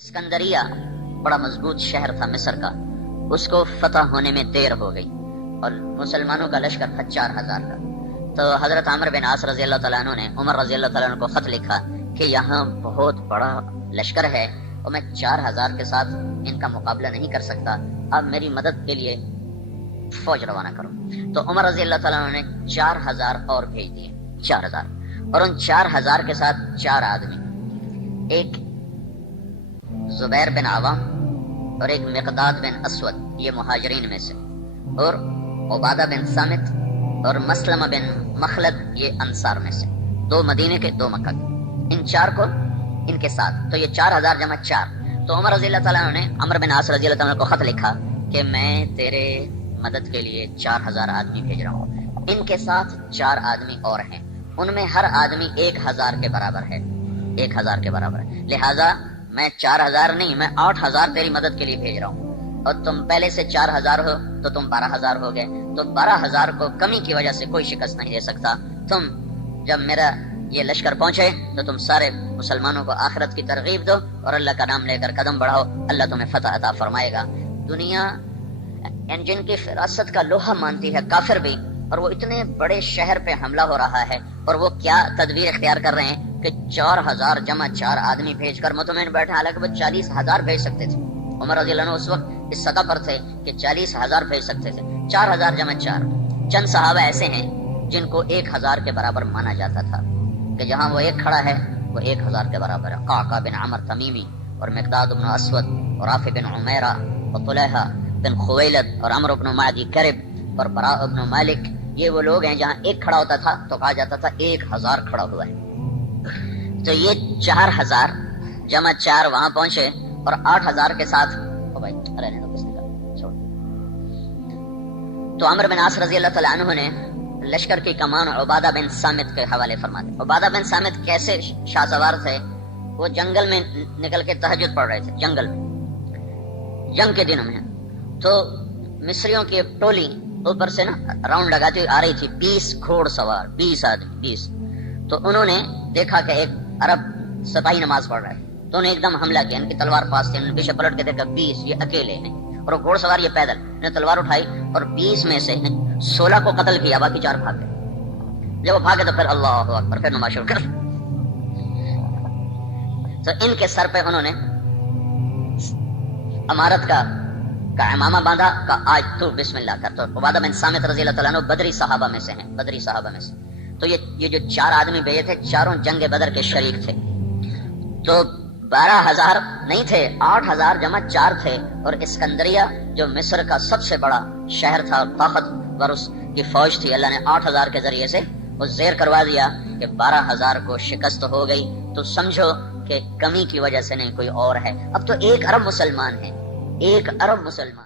اسکندریہ بڑا مضبوط شہر تھا مصر کا، اس کو فتح ہونے میں دیر ہو گئی اور مسلمانوں کا لشکر تھا 4000 کا۔ تو حضرت عمر بن عاص رضی اللہ تعالیٰ عنہ نے عمر رضی اللہ تعالیٰ عنہ کو خط لکھا کہ یہاں بہت بڑا لشکر ہے اور میں 4000 کے ساتھ ان کا مقابلہ نہیں کر سکتا، آپ میری مدد کے لیے فوج روانہ کرو۔ تو عمر رضی اللہ تعالیٰ عنہ نے 4000 اور بھیج دیے، 4000، اور ان 4000 کے ساتھ 4 آدمی، ایک زبیر بن عوام اور ایک مقداد بن اسود، یہ مہاجرین میں سے، اور عبادہ بن سامت اور مسلمہ بن مخلد، یہ انصار میں سے، 2 مدینے کے 2 مکہ کے، ان 4 کو ان کے ساتھ، تو یہ 4000 جمع 4۔ تو عمر رضی اللہ تعالیٰ عنہ نے عمر بن عاص رضی اللہ تعالیٰ عنہ کو خط لکھا کہ میں تیرے مدد کے لیے 4000 آدمی بھیج رہا ہوں، ان کے ساتھ 4 آدمی اور ہیں، ان میں ہر آدمی 1000 کے برابر ہے، 1000 کے برابر ہے، لہذا میں 4000 نہیں، میں 8000 تیری مدد کے لیے بھیج رہا ہوں، اور تم پہلے سے 4000 ہو تو تم 12000 ہو گئے، تو 12000 کو کمی کی وجہ سے کوئی شکست نہیں دے سکتا۔ تم جب میرا یہ لشکر پہنچے تو تم سارے مسلمانوں کو آخرت کی ترغیب دو اور اللہ کا نام لے کر قدم بڑھاؤ، اللہ تمہیں فتح عطا فرمائے گا۔ دنیا جن کی فراست کا لوہا مانتی ہے کافر بھی، اور وہ اتنے بڑے شہر پہ حملہ ہو رہا ہے، اور وہ کیا تدبیر اختیار کر رہے ہیں کہ 4000 جمع 4 آدمی بھیج کر مطمئن بیٹھے، حالانکہ وہ 40000 بھیج سکتے تھے۔ عمر رضی اللہ عنہ اس وقت اس سطح پر تھے کہ 40000 بھیج سکتے تھے، 4000 جمع 4۔ چند صحابہ ایسے ہیں جن کو 1000 کے برابر مانا جاتا تھا کہ جہاں وہ ایک کھڑا ہے وہ 1000 کے برابر ہے، قعقاع بن عمر تمیمی اور مقداد بن اسود اور رافع بن عمیرہ اور طلحہ بن خویلد اور عمرو بن معدی کرب اور براء بن مالک، یہ وہ لوگ ہیں جہاں ایک کھڑا ہوتا تھا تو کہا جاتا تھا 1000 کھڑا ہوا ہے۔ تو یہ 4000 جمع 4 وہاں پہنچے اور 8000 کے ساتھ تو عمر بن عاص رضی اللہ تعالیٰ عنہ نے لشکر کی کمان عبادہ بن سامت کے حوالے فرماتے۔ عبادہ بن سامت کیسے شاہ سوار تھے؟ وہ جنگل میں نکل کے تہجد پڑھ رہے تھے، جنگل میں جنگ کے دنوں میں، تو مصریوں کی ایک ٹولی اوپر سے نا راؤنڈ لگاتی ہوئی آ رہی تھی، 20 گھوڑ سوار، 20 آدمی، 20۔ تو انہوں نے دیکھا کہ ایک عرب سپاہی نماز پڑھ رہا ہے، تو انہیں ایک دم حملہ کیا، ان کی تلوار پاس تھی، انہوں نے پیچھے پلٹ کے دیکھا 20 یہ اکیلے ہیں، اور وہ گھوڑ سوار یہ پیدل، انہوں نے تلوار اٹھائی اور 20 میں سے 16 کو قتل کیا، باقی 4 بھاگ گئے۔ جب وہ بھاگے تو پھر اللہ اکبر، پھر نماز شروع کر۔ تو ان کے سر پہ انہوں نے امارت کا امامہ باندھا کہ آج تو بسم اللہ کر۔ تو عبادہ بن سامت رضی اللہ تعالیٰ عنہ بدری صحابہ میں سے ہیں، بدری صحابہ میں سے۔ تو یہ جو 4 آدمی بھیجے تھے، چاروں جنگ بدر کے شریک تھے، تو 12000 نہیں تھے، 8000 جمع 4 تھے، اور اسکندریہ جو مصر کا سب سے بڑا شہر تھا، طاقتور اس کی فوج تھی، اللہ نے 8000 کے ذریعے سے وہ زیر کروا دیا کہ 12000 کو شکست ہو گئی۔ تو سمجھو کہ کمی کی وجہ سے نہیں، کوئی اور ہے۔ اب تو 1 ارب مسلمان ہیں، 1 ارب مسلمان۔